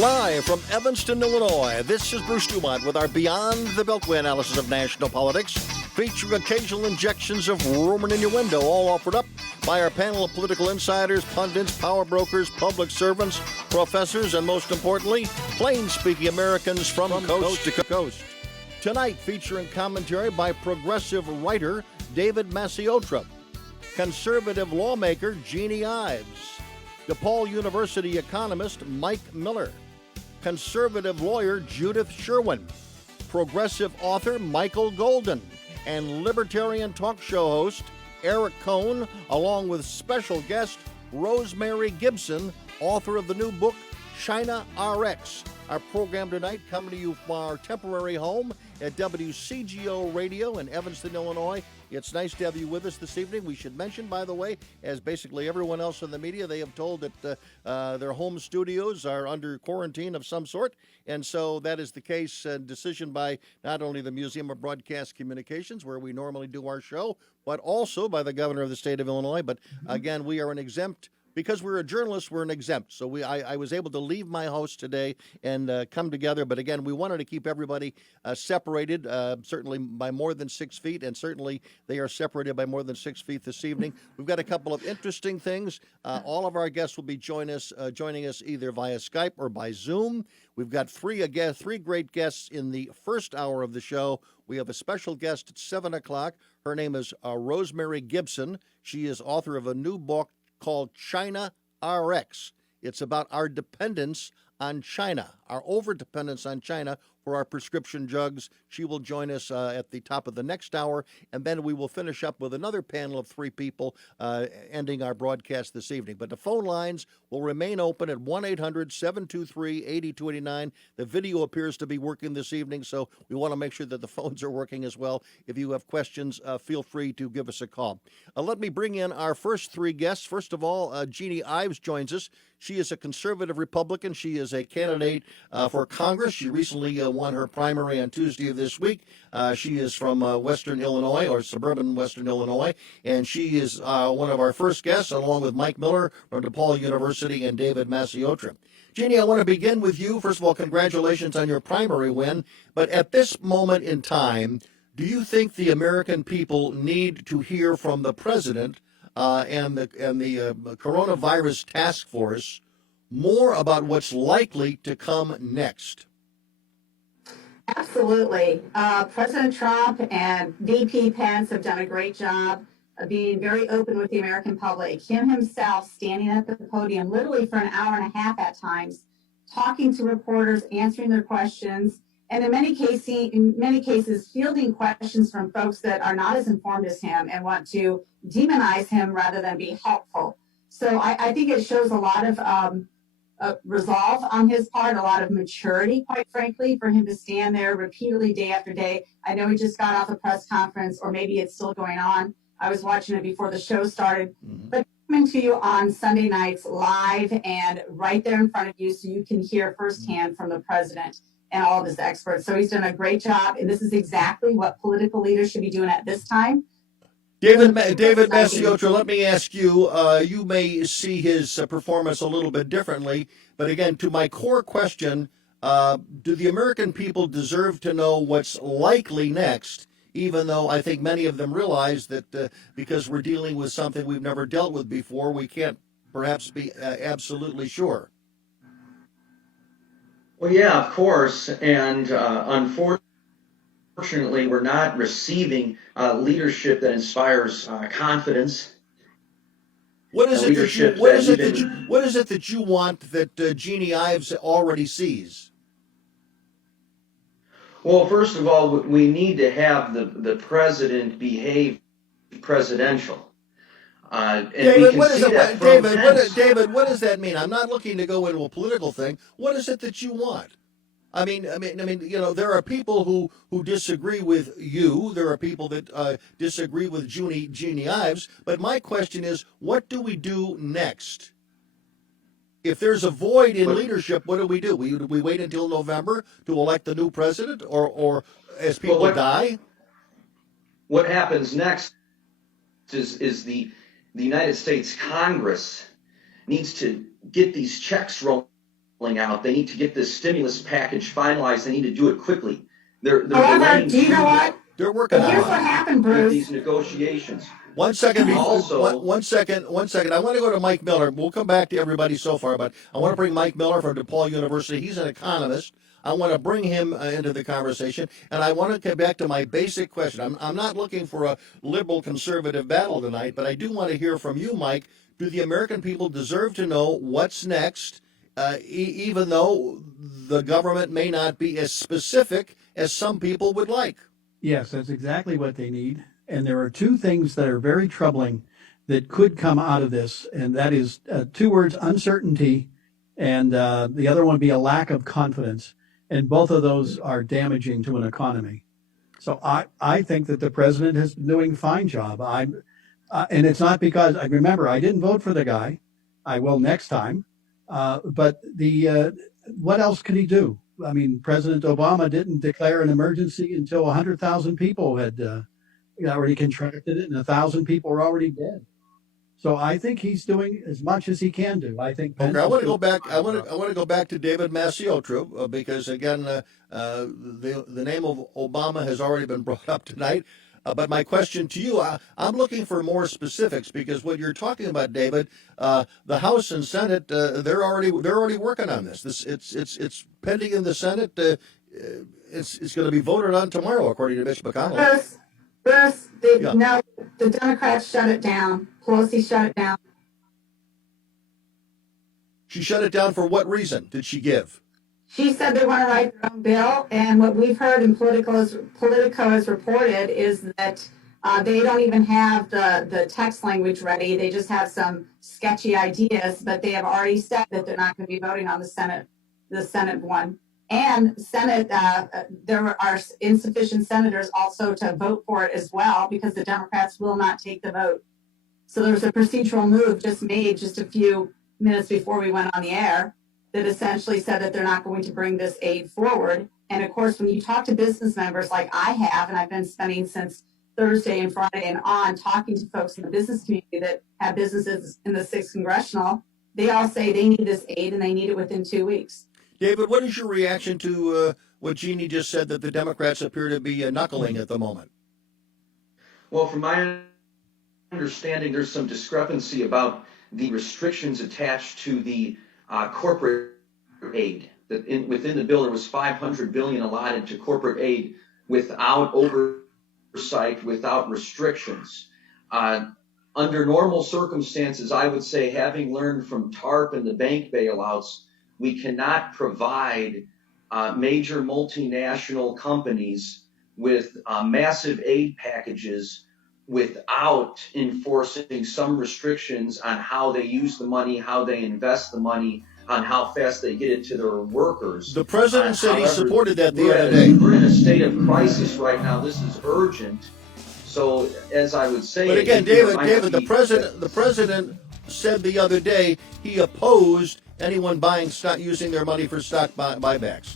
Live from Evanston, Illinois, this is Bruce DuMont with our Beyond the Beltway analysis of national politics, featuring occasional injections of rumor and innuendo, all offered up by our panel of political insiders, pundits, power brokers, public servants, professors, and most importantly, plain-speaking Americans from coast to coast. Tonight, featuring commentary by progressive writer David Maciotra, conservative lawmaker Jeannie Ives, DePaul University economist Mike Miller, conservative lawyer Judith Sherwin, progressive author Michael Golden, and libertarian talk show host Eric Cohn, along with special guest Rosemary Gibson, author of the new book China RX. Our program tonight coming to you from our temporary home at WCGO Radio in Evanston, Illinois. It's nice to have you with us this evening. We should mention, by the way, as basically everyone else in the media, they have told that their home studios are under quarantine of some sort. And so that is the case, decision by not only the Museum of Broadcast Communications, where we normally do our show, but also by the governor of the state of Illinois. But again, we are an exempt. Because we're a journalist, we're an exempt. So I was able to leave my house today and come together. But again, we wanted to keep everybody separated, certainly by more than 6 feet. And certainly they are separated by more than 6 feet this evening. We've got a couple of interesting things. All of our guests will be joining us either via Skype or by Zoom. We've got three great guests in the first hour of the show. We have a special guest at 7 o'clock. Her name is Rosemary Gibson. She is author of a new book called China RX. It's about our dependence on China, our over-dependence on China for our prescription drugs. She will join us at the top of the next hour, and then we will finish up with another panel of three people ending our broadcast this evening. But the phone lines will remain open at 1-800-723-8289. The video appears to be working this evening, so we want to make sure that the phones are working as well. If you have questions, feel free to give us a call. Let me bring in our first three guests. First of all, Jeannie Ives joins us. She is a conservative Republican. She is a candidate for Congress. She recently won her primary on Tuesday of this week. She is from Western Illinois, or suburban Western Illinois, and she is one of our first guests, along with Mike Miller from DePaul University and David Maciotra. Jeannie, I want to begin with you. First of all, congratulations on your primary win. But at this moment in time, do you think the American people need to hear from the president and the coronavirus task force more about what's likely to come next? Absolutely. President Trump and VP Pence have done a great job of being very open with the American public. Him himself standing at the podium literally for an hour and a half at times, talking to reporters, answering their questions, and in many cases, fielding questions from folks that are not as informed as him and want to demonize him rather than be helpful. So I think it shows a lot of resolve on his part, a lot of maturity, quite frankly, for him to stand there repeatedly day after day. I know he just got off a press conference, or maybe it's still going on. I was watching it before the show started, but coming to you on Sunday nights live and right there in front of you so you can hear firsthand from the president and all of his experts. So he's done a great job, and this is exactly what political leaders should be doing at this time. David Maciotra, let me ask you, you may see his performance a little bit differently, but again, to my core question, do the American people deserve to know what's likely next, even though I think many of them realize that because we're dealing with something we've never dealt with before, we can't perhaps be absolutely sure? Well, yeah, of course, and unfortunately, we're not receiving leadership that inspires confidence. What is it that you want that Jeannie Ives already sees? Well, first of all, we need to have the president behave presidential. David, what does that mean? I'm not looking to go into a political thing. What is it that you want? I mean, there are people who disagree with you. There are people that disagree with Jeannie Ives. But my question is, what do we do next? If there's a void in leadership, what do? We wait until November to elect the new president, or as people die? What happens next is the United States Congress needs to get these checks rolling out. They need to get this stimulus package finalized. They need to do it quickly. They're However, delaying do you know what? They're working Here's on what it. happened, with Bruce. these negotiations. 1 second. Also- one second. I want to go to Mike Miller. We'll come back to everybody so far, but I want to bring Mike Miller from DePaul University. He's an economist. I want to bring him into the conversation, and I want to get back to my basic question. I'm not looking for a liberal conservative battle tonight, but I do want to hear from you, Mike. Do the American people deserve to know what's next, even though the government may not be as specific as some people would like? Yes, that's exactly what they need. And there are two things that are very troubling that could come out of this, and that is two words: uncertainty, and the other one would be a lack of confidence. And both of those are damaging to an economy. So I think that the president has been doing a fine job. And it's not because I remember I didn't vote for the guy. I will next time. But what else can he do? I mean, President Obama didn't declare an emergency until 100,000 people had already contracted it, and 1,000 people were already dead. So I think he's doing as much as he can do. I think. Okay, I want to go back. I want to go back to David Maciotro because again, the name of Obama has already been brought up tonight. But my question to you, I'm looking for more specifics because what you're talking about, David, the House and Senate, they're already working on this. It's pending in the Senate. It's going to be voted on tomorrow, according to Mitch McConnell. Bruce, Yeah. no, the Democrats shut it down. Pelosi shut it down. She shut it down for what reason did she give? She said they want to write their own bill, and what we've heard in Politico has reported is that they don't even have the text language ready. They just have some sketchy ideas, but they have already said that they're not going to be voting on the Senate one. And Senate, there are insufficient senators also to vote for it as well because the Democrats will not take the vote. So there's a procedural move just made just a few minutes before we went on the air that essentially said that they're not going to bring this aid forward. And of course, when you talk to business members like I have, and I've been spending since Thursday and Friday and on talking to folks in the business community that have businesses in the 6th Congressional, they all say they need this aid and they need it within 2 weeks. David, what is your reaction to what Jeannie just said, that the Democrats appear to be knuckling at the moment? Well, from my understanding, there's some discrepancy about the restrictions attached to the corporate aid. That within the bill, there was $500 billion allotted to corporate aid without oversight, without restrictions. Under normal circumstances, I would say, having learned from TARP and the bank bailouts, we cannot provide major multinational companies with massive aid packages without enforcing some restrictions on how they use the money, how they invest the money, on how fast they get it to their workers. The president said he supported that the other day. We're in a state of crisis right now. This is urgent. So, as I would say, but again, David, the president said the other day he opposed anyone buying stock, using their money for stock buybacks.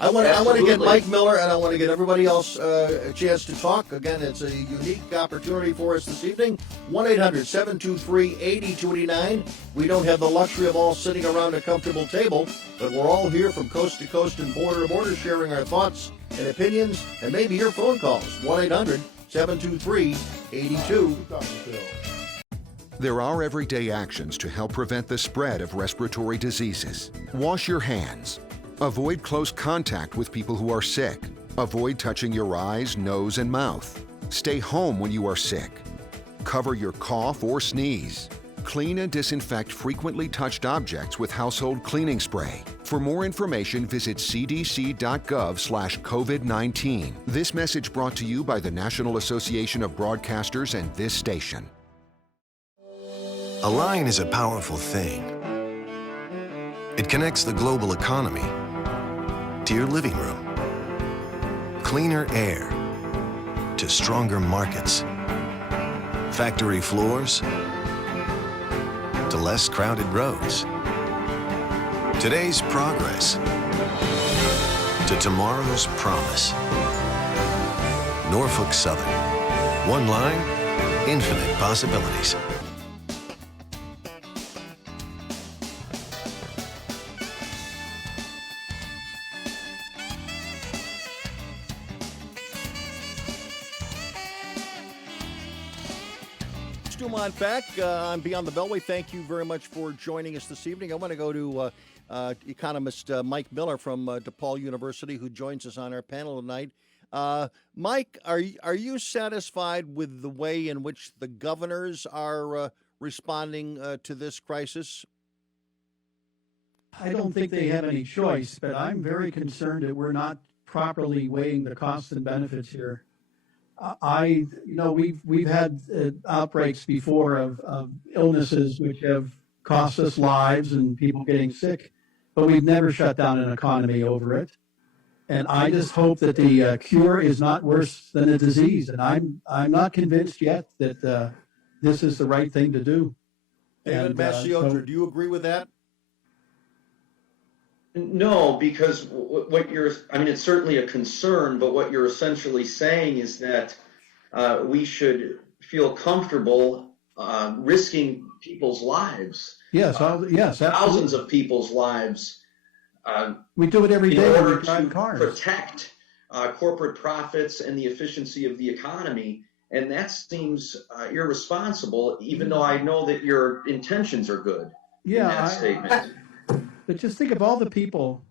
I want to get Mike Miller and I want to get everybody else a chance to talk. Again, it's a unique opportunity for us this evening. 1-800-723-8289. We don't have the luxury of all sitting around a comfortable table, but we're all here from coast to coast and border to border sharing our thoughts and opinions and maybe your phone calls. 1-800-723-82. There are everyday actions to help prevent the spread of respiratory diseases. Wash your hands. Avoid close contact with people who are sick. Avoid touching your eyes, nose, and mouth. Stay home when you are sick. Cover your cough or sneeze. Clean and disinfect frequently touched objects with household cleaning spray. For more information, visit cdc.gov/COVID-19. This message brought to you by the National Association of Broadcasters and this station. A line is a powerful thing. It connects the global economy to your living room, cleaner air to stronger markets, factory floors to less crowded roads, today's progress to tomorrow's promise. Norfolk Southern. One line, infinite possibilities. DuMont back on Beyond the Beltway. Thank you very much for joining us this evening. I want to go to economist Mike Miller from DePaul University, who joins us on our panel tonight. Mike, are you satisfied with the way in which the governors are responding to this crisis? I don't think they have any choice, but I'm very concerned that we're not properly weighing the costs and benefits here. We've had outbreaks before of illnesses which have cost us lives and people getting sick, but we've never shut down an economy over it. And I just hope that the cure is not worse than the disease. And I'm not convinced yet that this is the right thing to do. David Masiotra, do you agree with that? No, because it's certainly a concern, but what you're essentially saying is that we should feel comfortable risking people's lives. Yes, yes, thousands of people's lives. We do it every day in order when we drive to cars. Protect corporate profits and the efficiency of the economy. And that seems irresponsible, even though I know that your intentions are good in that statement. But just think of all the people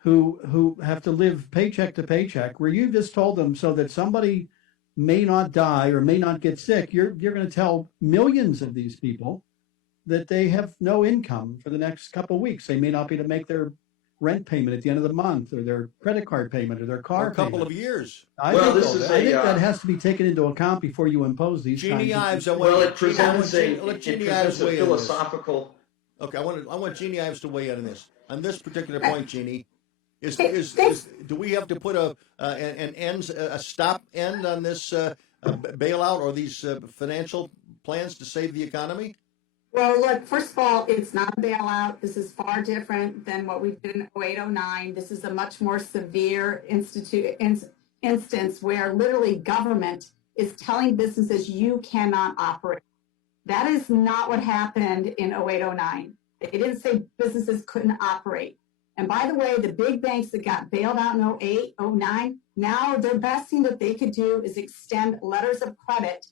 who have to live paycheck to paycheck, where you just told them so that somebody may not die or may not get sick. You're going to tell millions of these people that they have no income for the next couple of weeks. They may not be able to make their rent payment at the end of the month, or their credit card payment, or their car payment. A couple of years. I think that has to be taken into account before you impose these Jeannie kinds Ives, of... Well, it presents a philosophical... Okay, I want Jeannie Ives to weigh in on this. On this particular point, Jeannie, do we have to put a stop end on this bailout or these financial plans to save the economy? Well, look, first of all, it's not a bailout. This is far different than what we did in 0809. This is a much more severe instance where literally government is telling businesses you cannot operate. That is not what happened in 0809. They didn't say businesses couldn't operate. And by the way, the big banks that got bailed out in 08, 09, now the best thing that they could do is extend letters of credit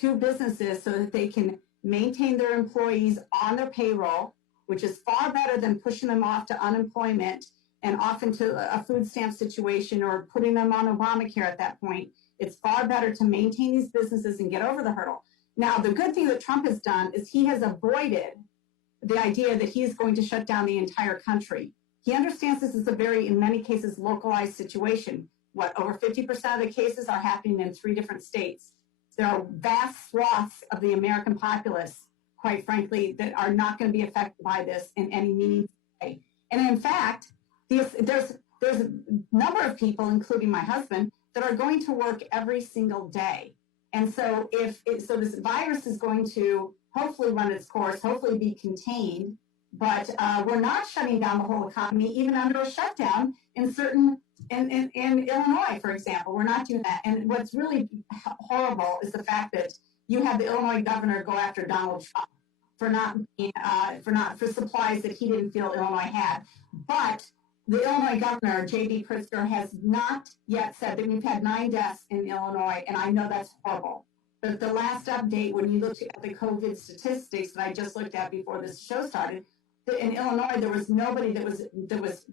to businesses so that they can maintain their employees on their payroll, which is far better than pushing them off to unemployment and off into a food stamp situation or putting them on Obamacare at that point. It's far better to maintain these businesses and get over the hurdle. Now, the good thing that Trump has done is he has avoided the idea that he is going to shut down the entire country. He understands this is a very, in many cases, localized situation. Over 50% of the cases are happening in 3 different states. There are vast swaths of the American populace, quite frankly, that are not going to be affected by this in any meaningful way. And in fact, there's a number of people, including my husband, that are going to work every single day. And so so this virus is going to hopefully run its course, hopefully be contained, but we're not shutting down the whole economy, even under a shutdown in Illinois, for example. We're not doing that. And what's really horrible is the fact that you have the Illinois governor go after Donald Trump for supplies that he didn't feel Illinois had. But the Illinois governor, J.B. Pritzker, has not yet said that we've had 9 deaths in Illinois, and I know that's horrible. But the last update, when you looked at the COVID statistics that I just looked at before this show started, in Illinois there was nobody that was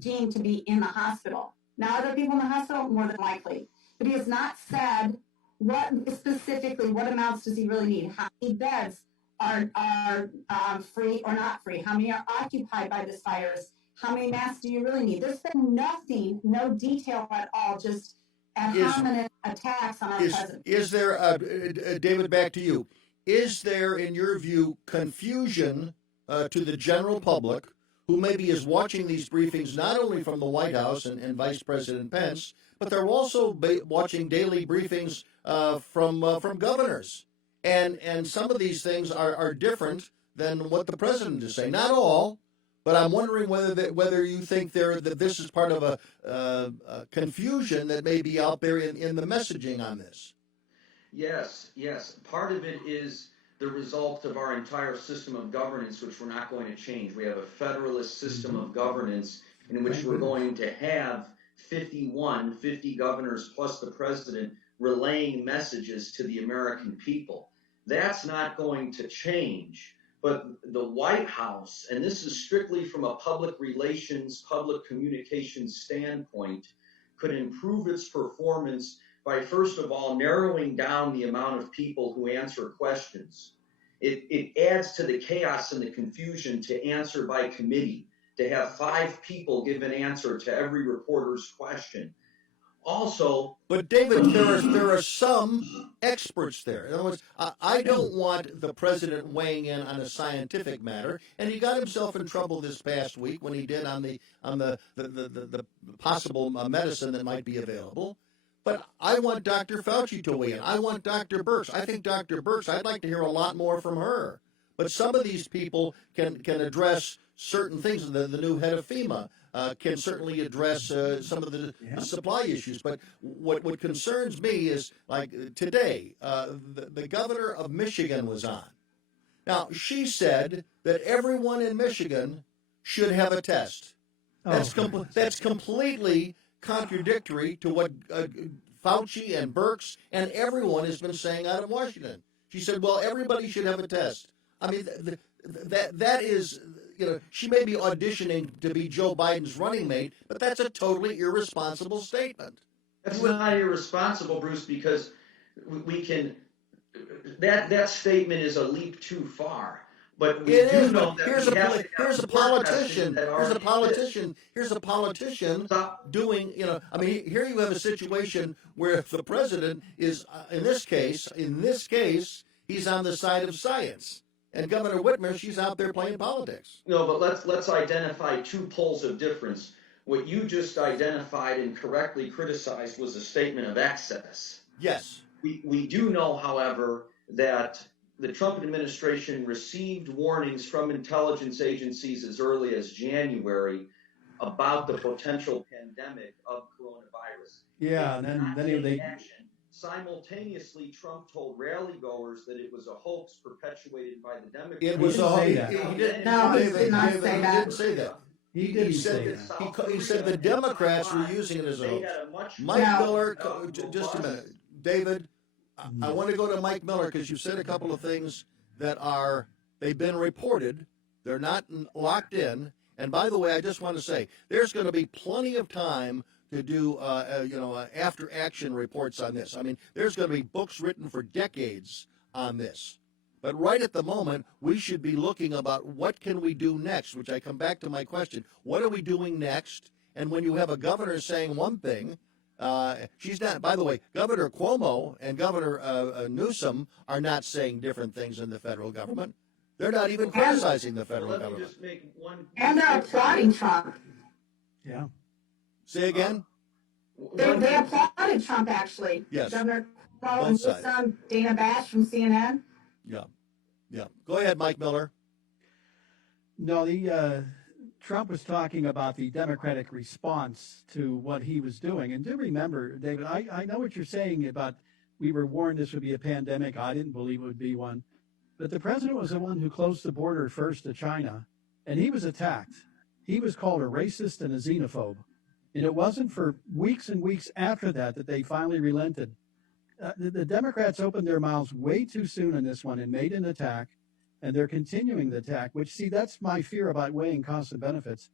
deemed to be in the hospital. Now, are there people in the hospital? More than likely. But he has not said what amounts does he really need? How many beds are free or not free? How many are occupied by this virus? How many masks do you really need? There's been nothing, no detail at all, just ad hominem attacks on our president. Is there, David, back to you, is there, in your view, confusion to the general public who maybe is watching these briefings not only from the White House and Vice President Pence, but they're also watching daily briefings from governors? And some of these things are different than what the president is saying. Not all, but I'm wondering whether you think that this is part of a confusion that may be out there in the messaging on this. Yes. Part of it is the result of our entire system of governance, which we're not going to change. We have a federalist system of governance in which we're going to have 50 governors plus the president relaying messages to the American people. That's not going to change. But the White House, and this is strictly from a public relations, public communications standpoint, could improve its performance by, first of all, narrowing down the amount of people who answer questions. It adds to the chaos and the confusion to answer by committee, to have 5 people give an answer to every reporter's question. Also, but David, there are some experts there. In other words, I don't want the president weighing in on a scientific matter, and he got himself in trouble this past week when he did on the possible medicine that might be available. But I want Dr. Fauci to weigh in. I want Dr. Birx. I think Dr. Birx, I'd like to hear a lot more from her. But some of these people can address certain things. The new head of FEMA can certainly address some of the supply issues. But what concerns me is, like today, the governor of Michigan was on. Now, she said that everyone in Michigan should have a test. That's completely contradictory to what Fauci and Birx and everyone has been saying out of Washington. She said, well, everybody should have a test. I mean, that is, she may be auditioning to be Joe Biden's running mate, but that's a totally irresponsible statement. That's not irresponsible, Bruce, because we can. That statement is a leap too far. But we do know that here's a politician doing. I mean, here you have a situation where the president is, in this case, he's on the side of science. And Governor Whitmer, she's out there playing politics. No, but let's identify 2 poles of difference. What you just identified and correctly criticized was a statement of excess. Yes. We do know, however, that the Trump administration received warnings from intelligence agencies as early as January about the potential pandemic of coronavirus. Yeah, and then they action. Simultaneously, Trump told rally-goers that it was a hoax perpetuated by the Democrats. It was a hoax. He didn't say that. He said the Democrats were using it as a hoax. Mike Miller, just a minute. David, I want to go to Mike Miller because you said a couple of things that they've been reported. They're not locked in. And by the way, I just want to say there's going to be plenty of time to do, after action reports on this. I mean, there's going to be books written for decades on this. But right at the moment, we should be looking about what can we do next, which I come back to my question. What are we doing next? And when you have a governor saying one thing, she's not, by the way, Governor Cuomo and Governor Newsom are not saying different things in the federal government. They're not even criticizing the federal government. Let me just make one. And they're applauding Trump. Yeah. Say again? They applauded Trump, actually. Yes. Governor Cuomo, Newsom, Dana Bash from CNN. Yeah. Go ahead, Mike Miller. No, Trump was talking about the Democratic response to what he was doing. And do remember, David, I know what you're saying about we were warned this would be a pandemic. I didn't believe it would be one. But the president was the one who closed the border first to China, and he was attacked. He was called a racist and a xenophobe. And it wasn't for weeks and weeks after that they finally relented. The Democrats opened their mouths way too soon in this one and made an attack, and they're continuing the attack, which, see, that's my fear about weighing costs and benefits,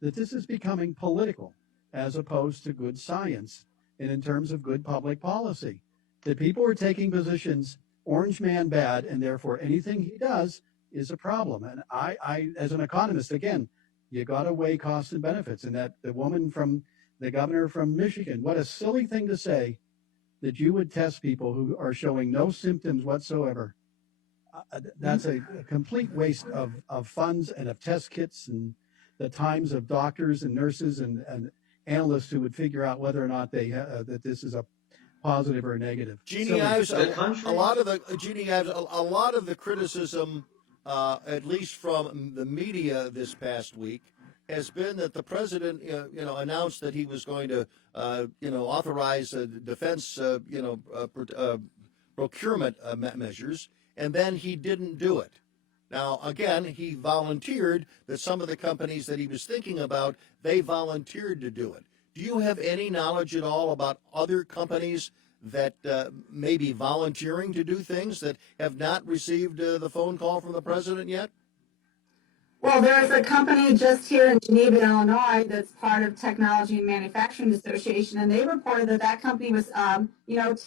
that this is becoming political as opposed to good science and in terms of good public policy. That people are taking positions, orange man bad, and therefore anything he does is a problem. And I as an economist, again, you got to weigh costs and benefits. And that the woman from the governor from Michigan, what a silly thing to say that you would test people who are showing no symptoms whatsoever. That's a complete waste of funds and of test kits and the times of doctors and nurses and analysts who would figure out whether or not that this is a positive or negative. Jeannie Ives, a lot of the criticism, at least from the media this past week, has been that the president, announced that he was going to, authorize defense, procurement measures, and then he didn't do it. Now, again, he volunteered that some of the companies that he was thinking about, they volunteered to do it. Do you have any knowledge at all about other companies that may be volunteering to do things that have not received the phone call from the president yet? Well, there's a company just here in Geneva, Illinois, that's part of Technology and Manufacturing Association, and they reported that that company was,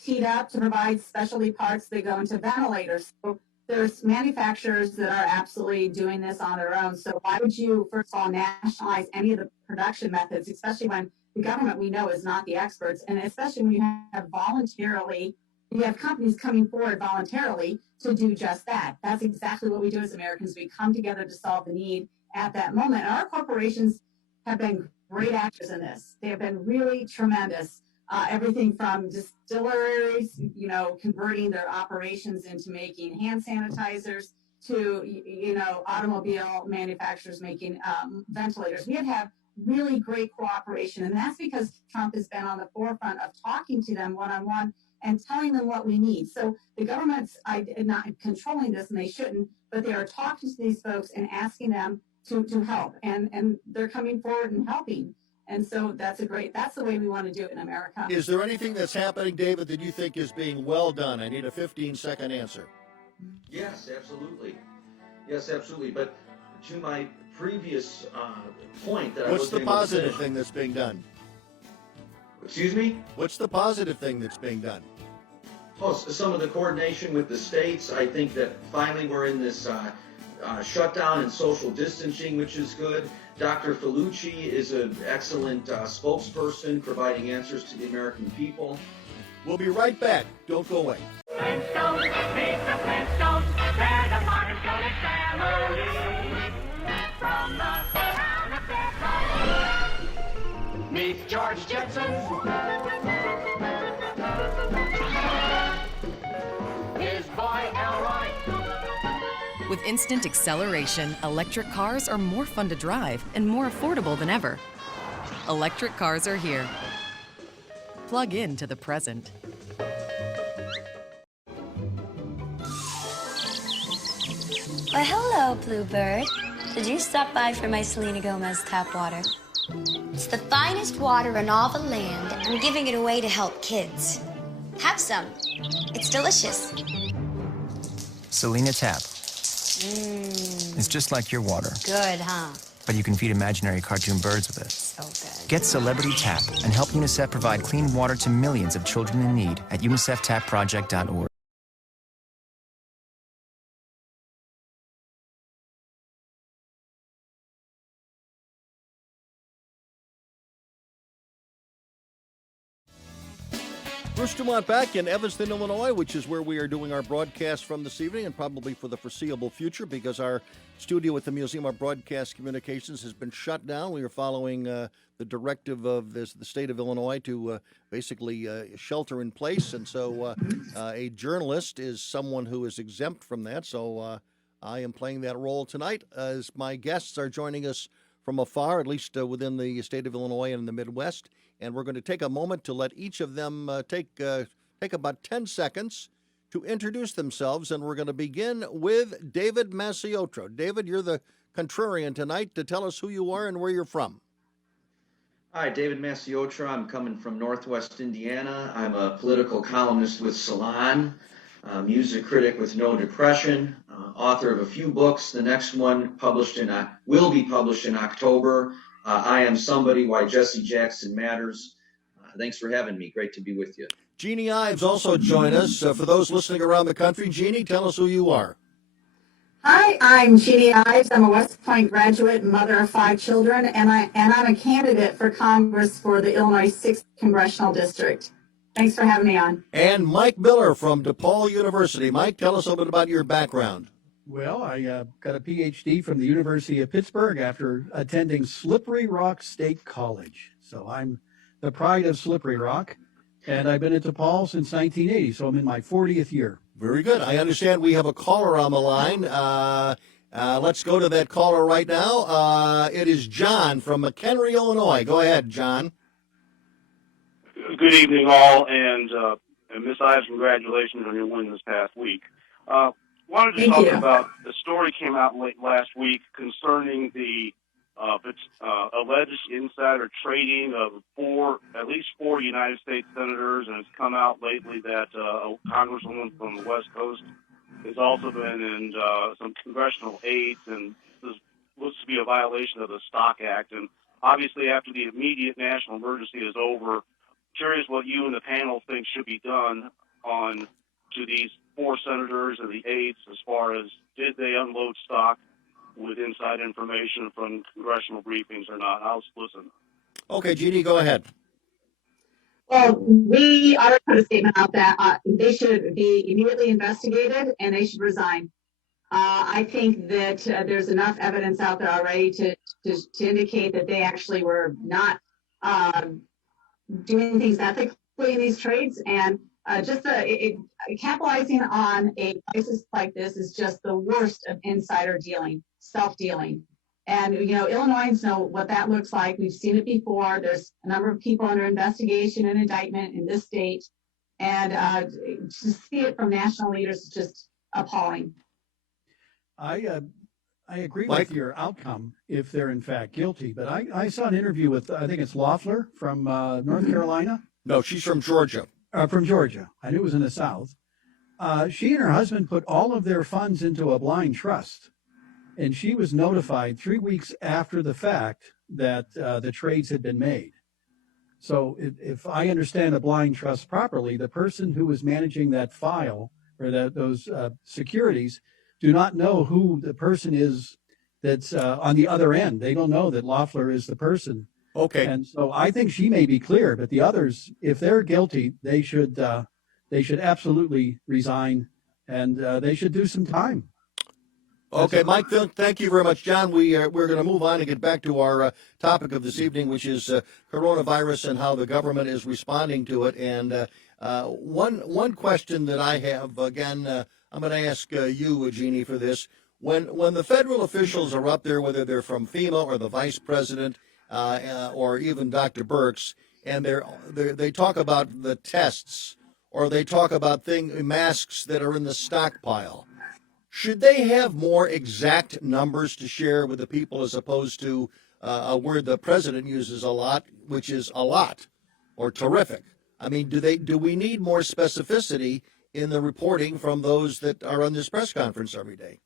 teed up to provide specialty parts that go into ventilators. So there's manufacturers that are absolutely doing this on their own. So why would you, first of all, nationalize any of the production methods, especially when the government we know is not the experts, and especially when you have companies coming forward voluntarily to do just that. That's exactly what we do as Americans. We come together to solve the need at that moment. And our corporations have been great actors in this. They have been really tremendous. Everything from distilleries, converting their operations into making hand sanitizers to, automobile manufacturers making ventilators. We have really great cooperation. And that's because Trump has been on the forefront of talking to them one-on-one and telling them what we need. So the government's not controlling this, and they shouldn't, but they are talking to these folks and asking them to help. And they're coming forward and helping. And so that's the way we want to do it in America. Is there anything that's happening, David, that you think is being well done? I need a 15-second answer. Yes, absolutely. Yes, absolutely. But to my previous point that What's the positive thing that's being done? Excuse me? What's the positive thing that's being done? Oh, some of the coordination with the states. I think that finally we're in this shutdown and social distancing, which is good. Dr. Felucci is an excellent spokesperson providing answers to the American people. We'll be right back. Don't go away. Flintstones, meet the Flintstones, they're the monster family. From the town of Beltway, meet George Jetson. His boy Elroy. With instant acceleration, electric cars are more fun to drive and more affordable than ever. Electric cars are here. Plug in to the present. Well, hello, Bluebird. Did you stop by for my Selena Gomez tap water? It's the finest water in all the land. I'm giving it away to help kids. Have some. It's delicious. Selena Tap. Mmm. It's just like your water, Good, huh? but you can feed imaginary cartoon birds with it. So good. Get Celebrity Tap and help UNICEF provide clean water to millions of children in need at unicefTapProject.org. Bruce DuMont back in Evanston, Illinois, which is where we are doing our broadcast from this evening and probably for the foreseeable future because our studio at the Museum of Broadcast Communications has been shut down. We are following the directive of the state of Illinois to basically shelter in place. And so a journalist is someone who is exempt from that. So I am playing that role tonight as my guests are joining us from afar, at least within the state of Illinois and in the Midwest. And we're going to take a moment to let each of them take about 10 seconds to introduce themselves. And we're going to begin with David Masiotro. David, you're the contrarian tonight to tell us who you are and where you're from. Hi, David Masiotro. I'm coming from Northwest Indiana. I'm a political columnist with Salon, music critic with No Depression, author of a few books. The next one will be published in October. I Am Somebody, Why Jesse Jackson Matters. Thanks for having me. Great to be with you. Jeannie Ives also joined us. For those listening around the country, Jeannie, tell us who you are. Hi, I'm Jeannie Ives. I'm a West Point graduate, mother of 5 children, and I'm a candidate for Congress for the Illinois 6th Congressional District. Thanks for having me on. And Mike Miller from DePaul University. Mike, tell us a little bit about your background. Well, I got a PhD from the University of Pittsburgh after attending Slippery Rock State College. So I'm the pride of Slippery Rock, and I've been at DePaul since 1980, so I'm in my 40th year. Very good. I understand we have a caller on the line. Let's go to that caller right now. It is John from McHenry, Illinois. Go ahead, John. Good evening, all, and Ms. Ives, congratulations on your win this past week. Wanted to talk about the story came out late last week concerning the It's alleged insider trading of at least four United States senators, and it's come out lately that a congresswoman from the West Coast has also been in some congressional aids, and this looks to be a violation of the Stock Act. And obviously, after the immediate national emergency is over, curious what you and the panel think should be done on to these four senators and the aides as far as did they unload stock with inside information from congressional briefings or not. I'll listen. Okay, Jeannie, go ahead. Well, we already put a statement out that they should be immediately investigated and they should resign. I think that there's enough evidence out there already to indicate that they actually were not doing things ethically in these trades, and capitalizing on a crisis like this is just the worst of insider dealing, self-dealing. And, Illinoisans know what that looks like. We've seen it before. There's a number of people under investigation and indictment in this state. And to see it from national leaders is just appalling. I agree Mike? with your outcome if they're in fact guilty. But I saw an interview with, I think it's Loeffler from North Carolina. No, she's from Georgia. From Georgia. I knew it was in the South. She and her husband put all of their funds into a blind trust. And she was notified 3 weeks after the fact that the trades had been made. So if I understand a blind trust properly, the person who was managing that file or those securities do not know who the person is that's on the other end. They don't know that Loeffler is the person. Okay. And so I think she may be clear, but the others, if they're guilty, they should absolutely resign, and they should do some time. Okay, Mike, thank you very much. John, we're going to move on and get back to our topic of this evening, which is coronavirus and how the government is responding to it. And one question that I have, again, I'm going to ask you, Jeannie, for this. When the federal officials are up there, whether they're from FEMA or the vice president or even Dr. Birx, and they talk about the tests or they talk about masks that are in the stockpile, should they have more exact numbers to share with the people as opposed to a word the president uses a lot, which is a lot or terrific? I mean, do we need more specificity in the reporting from those that are on this press conference every day?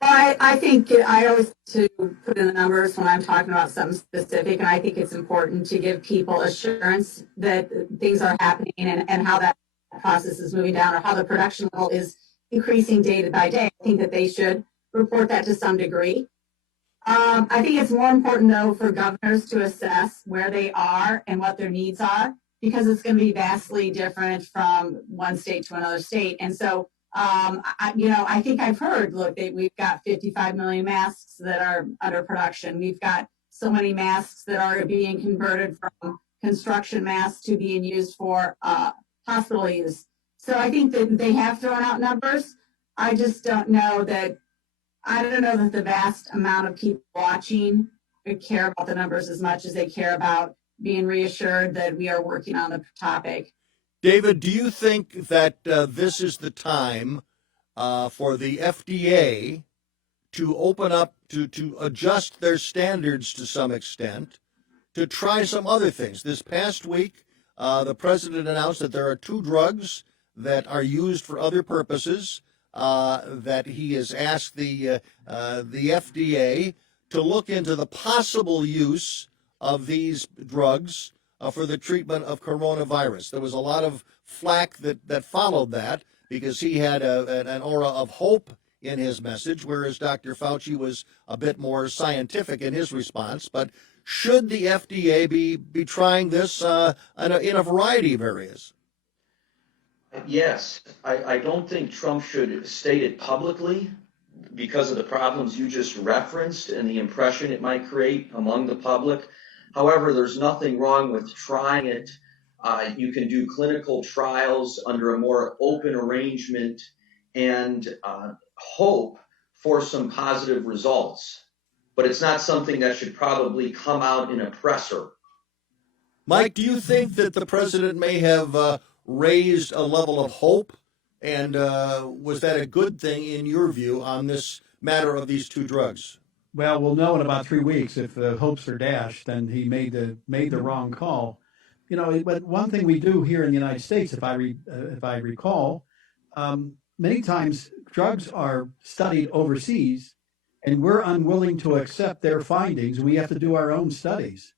I think I always to put in the numbers when I'm talking about something specific, and I think it's important to give people assurance that things are happening and how that process is moving down or how the production level is increasing day by day. I think that they should report that to some degree. I think it's more important, though, for governors to assess where they are and what their needs are, because it's going to be vastly different from one state to another state. And so, I think I've heard, look, we've got 55 million masks that are under production. We've got so many masks that are being converted from construction masks to being used for hospital use. So I think that they have thrown out numbers. I just don't know that the vast amount of people watching care about the numbers as much as they care about being reassured that we are working on the topic. David, do you think that this is the time for the FDA to open up, to adjust their standards to some extent, to try some other things? This past week, the president announced that there are 2 drugs that are used for other purposes, that he has asked the FDA to look into the possible use of these drugs for the treatment of coronavirus. There was a lot of flack that followed that because he had an aura of hope in his message, whereas Dr. Fauci was a bit more scientific in his response. But should the FDA be trying this in a variety of areas? Yes, I don't think Trump should state it publicly because of the problems you just referenced and the impression it might create among the public. However, there's nothing wrong with trying it. You can do clinical trials under a more open arrangement and hope for some positive results. But it's not something that should probably come out in a presser. Mike, do you think that the president may have raised a level of hope? And was that a good thing in your view on this matter of these 2 drugs? Well, we'll know in about 3 weeks if the hopes are dashed. Then he made the wrong call. You know, but one thing we do here in the United States, if I recall, many times drugs are studied overseas, and we're unwilling to accept their findings. We have to do our own studies.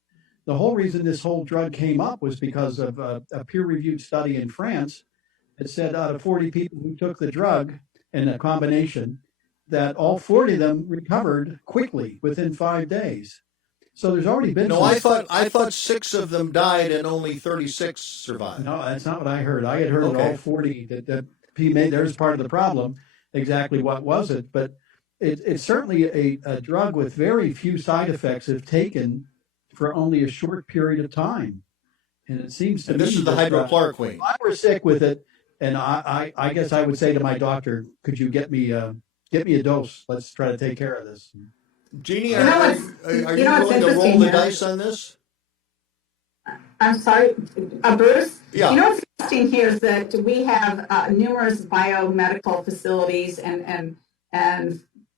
The whole reason this whole drug came up was because of a peer-reviewed study in France that said out of 40 people who took the drug in a combination, that all 40 of them recovered quickly within 5 days. So there's already been. No, I thought 6 of them died and only 36 survived. No, that's not what I heard. I had heard that all 40 that he made. There's part of the problem. Exactly what was it? But it's certainly a drug with very few side effects if taken for only a short period of time. And it seems to me this is the hydrochloroquine. If I were sick with it, and I guess I would say to my doctor, could you get me a dose? Let's try to take care of this. Jeannie, are you willing to roll the dice on this? I'm sorry, Bruce? Yeah. You know what's interesting here is that we have numerous biomedical facilities and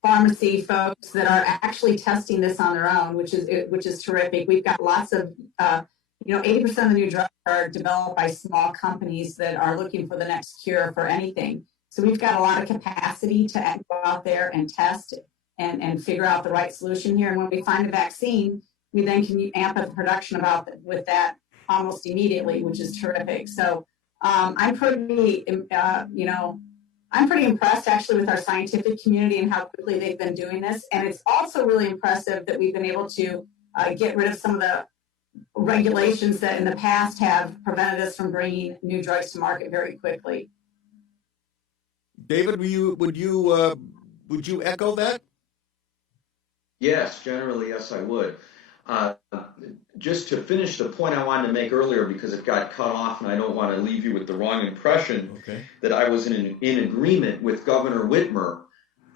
pharmacy folks that are actually testing this on their own, which is terrific. We've got lots of 80% of the new drugs are developed by small companies that are looking for the next cure for anything. So we've got a lot of capacity to go out there and test and figure out the right solution here. And when we find a vaccine, we then can amp up the production with that almost immediately, which is terrific. So I'm pretty impressed actually with our scientific community and how quickly they've been doing this. And it's also really impressive that we've been able to get rid of some of the regulations that in the past have prevented us from bringing new drugs to market very quickly. David, would you echo that? Yes, generally, yes, I would. Just to finish the point I wanted to make earlier, because it got cut off and I don't want to leave you with the wrong impression that I was in agreement with Governor Whitmer.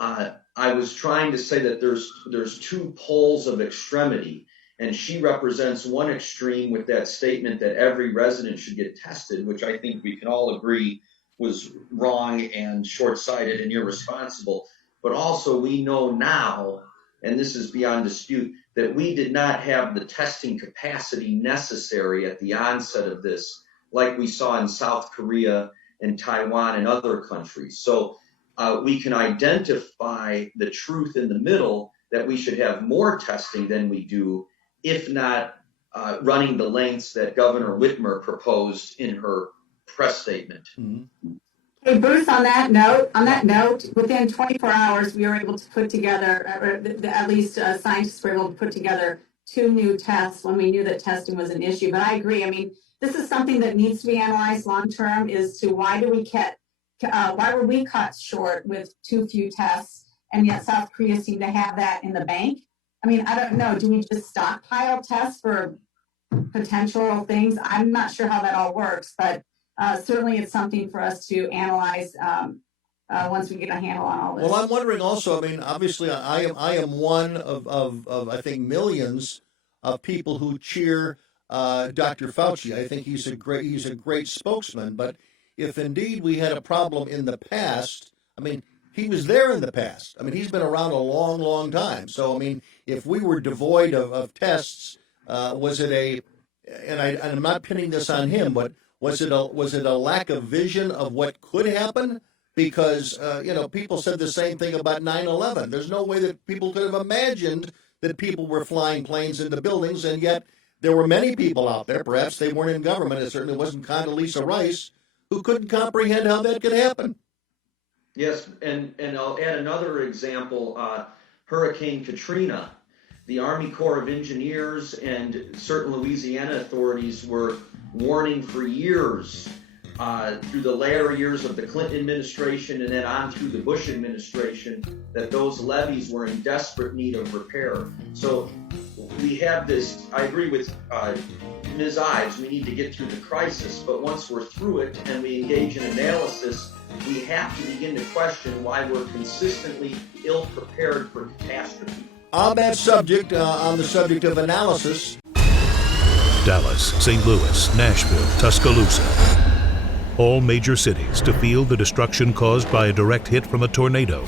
I was trying to say that there's 2 poles of extremity, and she represents one extreme with that statement that every resident should get tested, which I think we can all agree was wrong and short-sighted and irresponsible. But also we know now, and this is beyond dispute, that we did not have the testing capacity necessary at the onset of this, like we saw in South Korea and Taiwan and other countries. So we can identify the truth in the middle that we should have more testing than we do, if not running the lengths that Governor Whitmer proposed in her press statement. Mm-hmm. Hey, Bruce, on that note, within 24 hours, we were able to put together, at least scientists were able to put together 2 new tests when we knew that testing was an issue. But I agree. I mean, this is something that needs to be analyzed long term as to why were we cut short with too few tests, and yet South Korea seemed to have that in the bank. I mean, I don't know. Do we just stockpile tests for potential things? I'm not sure how that all works, but certainly it's something for us to analyze once we get a handle on all this. Well, I'm wondering also, I mean, obviously I am one of I think millions of people who cheer Dr. Fauci. I think he's a great spokesman, but if indeed we had a problem in the past, I mean, he was there in the past. I mean, he's been around a long, long time. So, I mean, if we were devoid of tests, was it and I'm not pinning this on him, but was it a lack of vision of what could happen? Because, people said the same thing about 9/11. There's no way that people could have imagined that people were flying planes into buildings, and yet there were many people out there, perhaps they weren't in government, it certainly wasn't Condoleezza Rice, who couldn't comprehend how that could happen. Yes, and I'll add another example, Hurricane Katrina. The Army Corps of Engineers and certain Louisiana authorities were warning for years through the latter years of the Clinton administration and then on through the Bush administration that those levees were in desperate need of repair. So we have this, I agree with Ms. Ives, we need to get through the crisis, but once we're through it and we engage in analysis, we have to begin to question why we're consistently ill-prepared for catastrophe. On that subject, on the subject of analysis, Dallas, St. Louis, Nashville, Tuscaloosa. All major cities to feel the destruction caused by a direct hit from a tornado.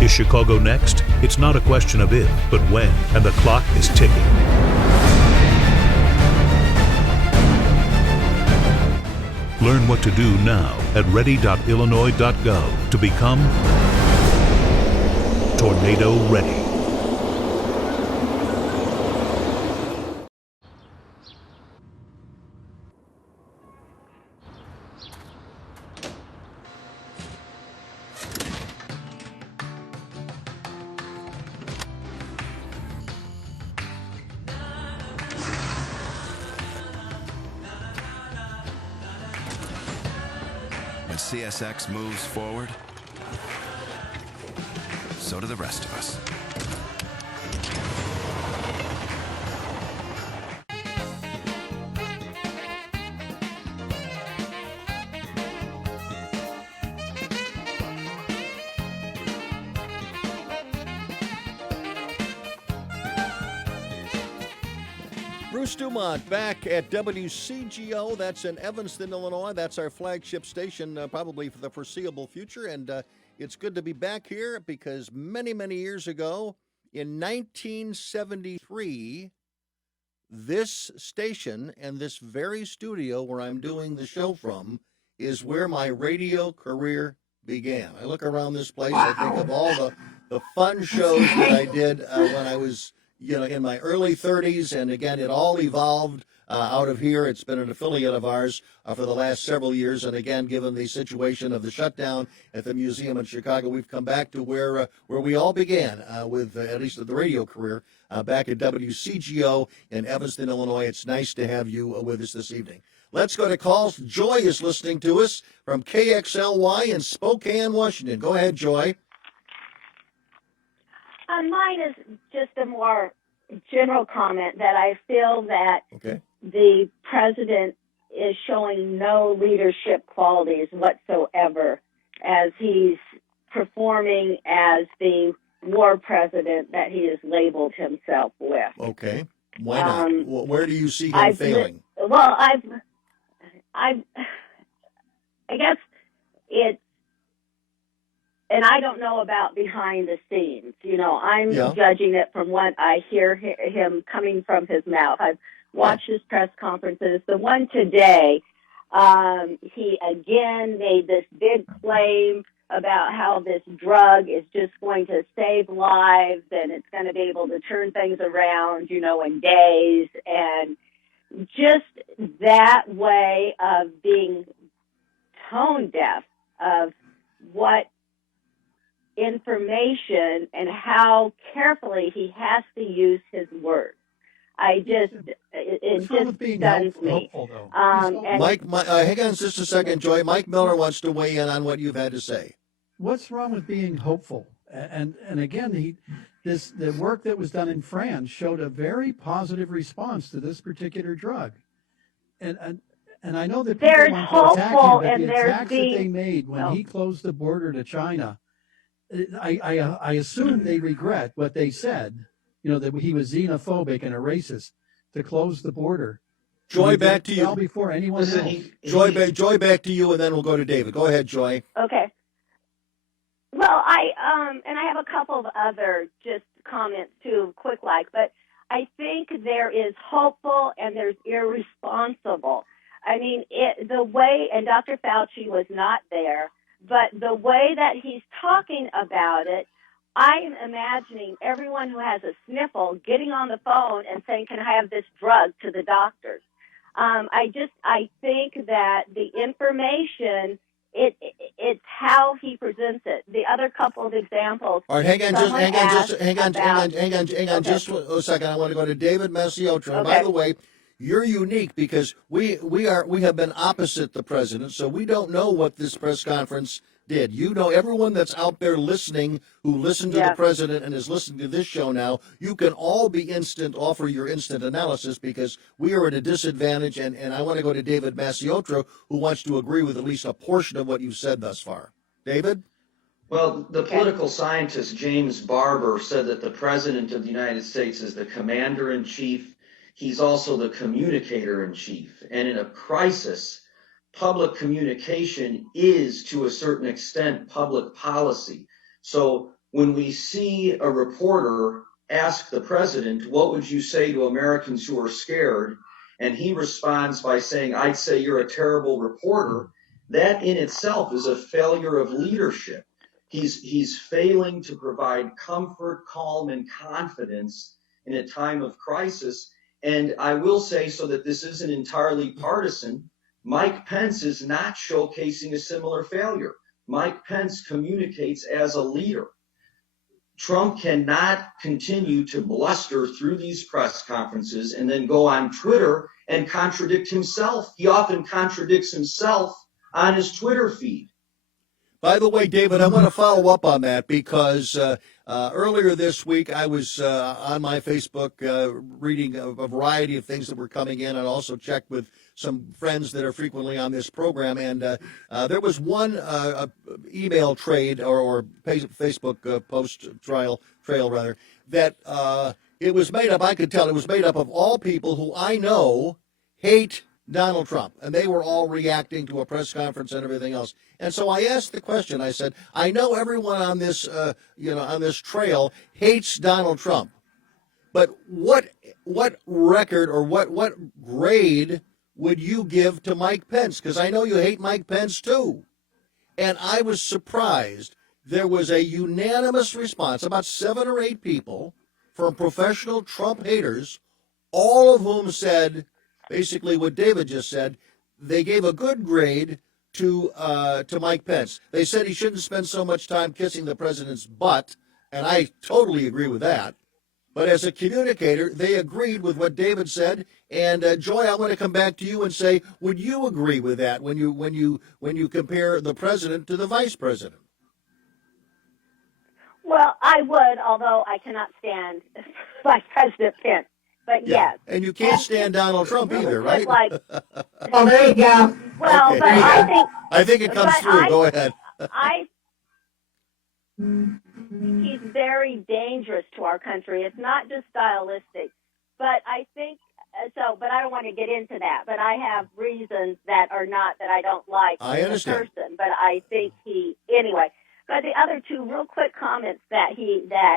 Is Chicago next? It's not a question of if, but when, and the clock is ticking. Learn what to do now at ready.illinois.gov to become tornado ready. When CSX moves forward, so do the rest of us. Bruce DuMont back at WCGO. That's in Evanston, Illinois. That's our flagship station, probably for the foreseeable future. And it's good to be back here because many, many years ago, in 1973, this station and this very studio where I'm doing the show from is where my radio career began. I look around this place, I think of all the fun shows that I did when I was in my early 30s, and again, it all evolved out of here. It's been an affiliate of ours for the last several years, and again, given the situation of the shutdown at the museum in Chicago, we've come back to where we all began with at least the radio career back at WCGO in Evanston, Illinois. It's nice to have you with us this evening. Let's go to calls. Joy is listening to us from KXLY in Spokane, Washington. Go ahead, Joy. Mine is just a more general comment that I feel that Okay. the president is showing no leadership qualities whatsoever as he's performing as the war president that he has labeled himself with. Okay. Why not? Where do you see him failing? Well, I guess it's, and I don't know about behind the scenes. I'm judging it from what I hear him coming from his mouth. I've watched his press conferences. The one today, he again made this big claim about how this drug is just going to save lives and it's going to be able to turn things around, in days. And just that way of being tone deaf of what information and how carefully he has to use his words. It just stuns me. Mike, hang on just a second, Joy. Mike Miller wants to weigh in on what you've had to say. What's wrong with being hopeful? And again, the work that was done in France showed a very positive response to this particular drug. And I know that people want to attack him, but the attacks that they made when he closed the border to China, I assume they regret what they said, that he was xenophobic and a racist to close the border. Joy, back to you. Well before anyone else. Joy, back to you, and then we'll go to David. Go ahead, Joy. Okay. Well, and I have a couple of other just comments too, quick but I think there is hopeful and there's irresponsible. I mean, the way, and Dr. Fauci was not there, but the way that he's talking about it, I am imagining everyone who has a sniffle getting on the phone and saying, "Can I have this drug?" to the doctors. I think that the information, it's how he presents it. The other couple of examples. All right, hang on just a second. I want to go to David Masiotro. Okay. By the way, you're unique because we have been opposite the president, so we don't know what this press conference did. Everyone that's out there listening who listened to the president and is listening to this show now, you can all offer your instant analysis because we are at a disadvantage, and I want to go to David Masiotro, who wants to agree with at least a portion of what you've said thus far. David? Well, the political scientist James Barber said that the president of the United States is the commander-in-chief. He's also the communicator-in-chief. And in a crisis, public communication is, to a certain extent, public policy. So when we see a reporter ask the president, what would you say to Americans who are scared? And he responds by saying, I'd say you're a terrible reporter. That in itself is a failure of leadership. He's failing to provide comfort, calm, and confidence in a time of crisis. And I will say, so that this isn't entirely partisan, Mike Pence is not showcasing a similar failure. Mike Pence communicates as a leader. Trump cannot continue to bluster through these press conferences and then go on Twitter and contradict himself. He often contradicts himself on his Twitter feed. By the way, David, I want to follow up on that because earlier this week I was on my Facebook reading a variety of things that were coming in, and also checked with some friends that are frequently on this program. And there was one email trade or Facebook post trail rather that it was made up. I could tell it was made up of all people who I know hate Donald Trump, and they were all reacting to a press conference and everything else. And so I asked the question. I said, I know everyone on this, on this trail hates Donald Trump, but what record or what grade would you give to Mike Pence? Because I know you hate Mike Pence too. And I was surprised. There was a unanimous response, about 7 or 8 people from professional Trump haters, all of whom said basically what David just said. They gave a good grade to Mike Pence. They said he shouldn't spend so much time kissing the president's butt, and I totally agree with that. But as a communicator, they agreed with what David said. And Joy, I want to come back to you and say, would you agree with that when you compare the president to the vice president? Well, I would, although I cannot stand Vice President Pence. But yes. And you can't stand Donald Trump either, right? Well, there you go. Well, okay, but I think it comes through. Go ahead. I think he's very dangerous to our country. It's not just stylistic, but I think so. But I don't want to get into that. But I have reasons that are not that I don't like I understand. the person. But I think anyway. But the other two real quick comments that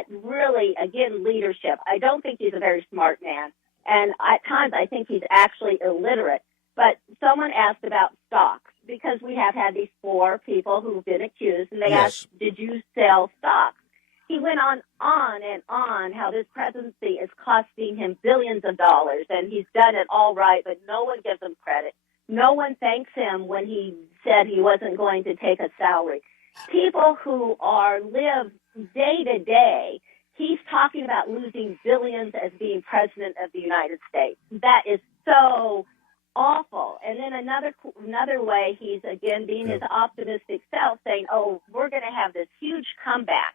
really, again, leadership. I don't think he's a very smart man. And at times I think he's actually illiterate. But someone asked about stocks because we have had these 4 people who've been accused, and they asked, did you sell stocks? He went on and on how this presidency is costing him billions of dollars, and he's done it all right, but no one gives him credit. No one thanks him when he said he wasn't going to take a salary. People who live day to day, he's talking about losing billions as being president of the United States. That is so awful. And then another way, he's again being his optimistic self, saying, "Oh, we're going to have this huge comeback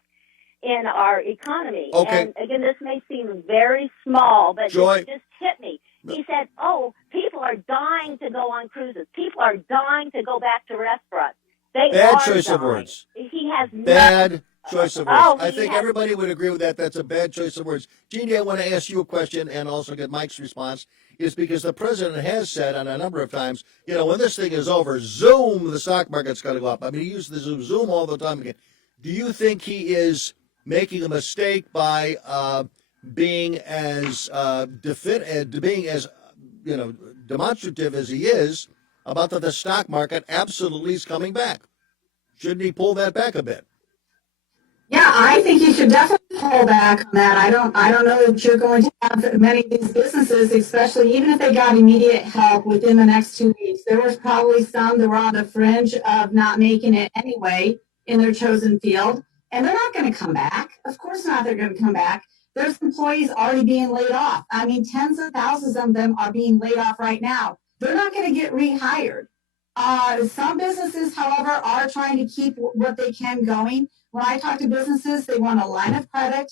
in our economy." Okay. And again, this may seem very small, but Joy. it just hit me. He said, "Oh, people are dying to go on cruises. People are dying to go back to restaurants." Bad choice of words. He has bad choice of words. Oh, I think everybody would agree with that. That's a bad choice of words. Jeannie, I want to ask you a question and also get Mike's response. Is because the president has said on a number of times, when this thing is over, zoom, the stock market's going to go up. I mean, he uses the zoom all the time again. Do you think he is making a mistake by being as demonstrative as he is about that the stock market absolutely is coming back? Shouldn't he pull that back a bit? Yeah, I think you should definitely pull back on that. I don't know that you're going to have many of these businesses, especially even if they got immediate help within the next 2 weeks. There was probably some that were on the fringe of not making it anyway in their chosen field, and they're not going to come back. Of course not, they're going to come back. There's employees already being laid off. I mean, tens of thousands of them are being laid off right now. They're not going to get rehired. Some businesses, however, are trying to keep what they can going. When I talk to businesses, they want a line of credit.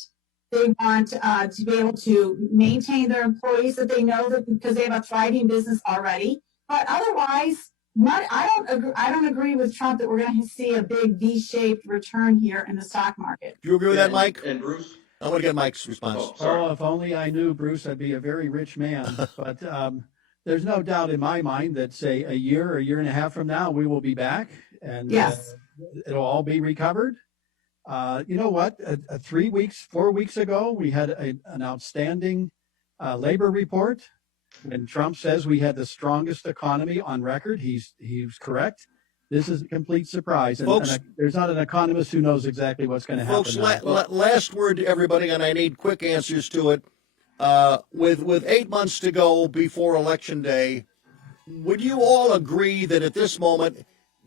They want to be able to maintain their employees that they know that because they have a thriving business already. But otherwise, I don't agree with Trump that we're going to see a big V-shaped return here in the stock market. Do you agree with that, Mike? And Bruce? I want to get Mike's response. If only I knew, Bruce, I'd be a very rich man. But there's no doubt in my mind that, say, a year and a half from now, we will be back, and yes, it'll all be recovered. You know what? 4 weeks ago, we had an outstanding labor report. When Trump says we had the strongest economy on record, he's correct. This is a complete surprise. And, Folks, there's not an economist who knows exactly what's going to happen. Folks, last word to everybody, and I need quick answers to it. With 8 months to go before Election Day, would you all agree that at this moment,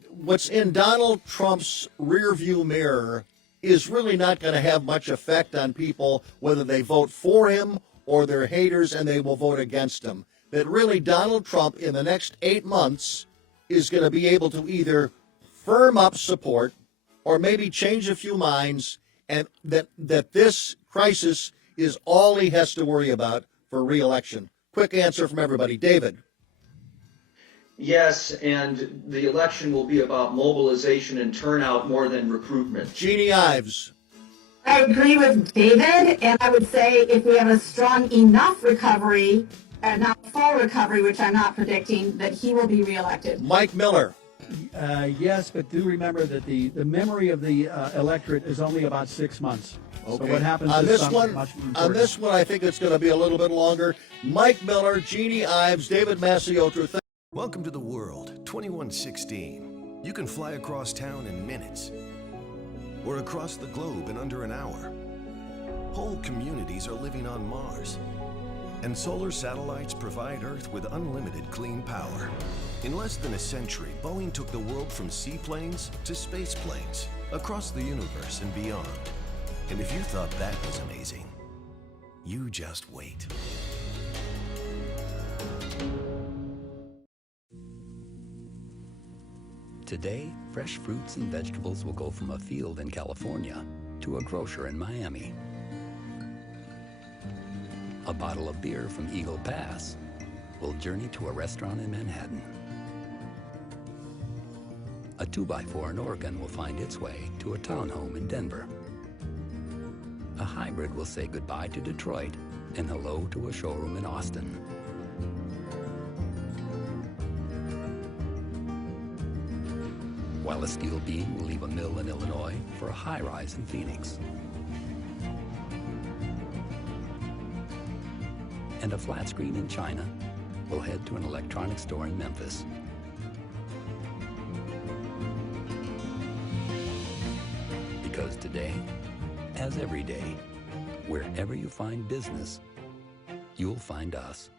what's in Donald Trump's rearview mirror is really not going to have much effect on people, whether they vote for him or they're haters and they will vote against him? That really Donald Trump in the next 8 months is going to be able to either firm up support or maybe change a few minds, and that this crisis is all he has to worry about for re-election. Quick answer from everybody. David. Yes, and the election will be about mobilization and turnout more than recruitment. Jeannie Ives. I agree with David, and I would say if we have a strong enough recovery, and not full recovery, which I'm not predicting, that he will be reelected. Mike Miller. Yes, but do remember that the memory of the electorate is only about 6 months. Okay. So what happens on this this summer one? is much more On important. this one, I think it's going to be a little bit longer. Mike Miller, Jeannie Ives, David Maciotro. Welcome to the world, 2116. You can fly across town in minutes, or across the globe in under an hour. Whole communities are living on Mars, and solar satellites provide Earth with unlimited clean power. In less than a century, Boeing took the world from seaplanes to space planes, across the universe and beyond. And if you thought that was amazing, you just wait. Today, fresh fruits and vegetables will go from a field in California to a grocer in Miami. A bottle of beer from Eagle Pass will journey to a restaurant in Manhattan. A 2x4 in Oregon will find its way to a townhome in Denver. A hybrid will say goodbye to Detroit and hello to a showroom in Austin. While a steel beam will leave a mill in Illinois for a high-rise in Phoenix. And a flat screen in China will head to an electronics store in Memphis. Because today, as every day, wherever you find business, you'll find us.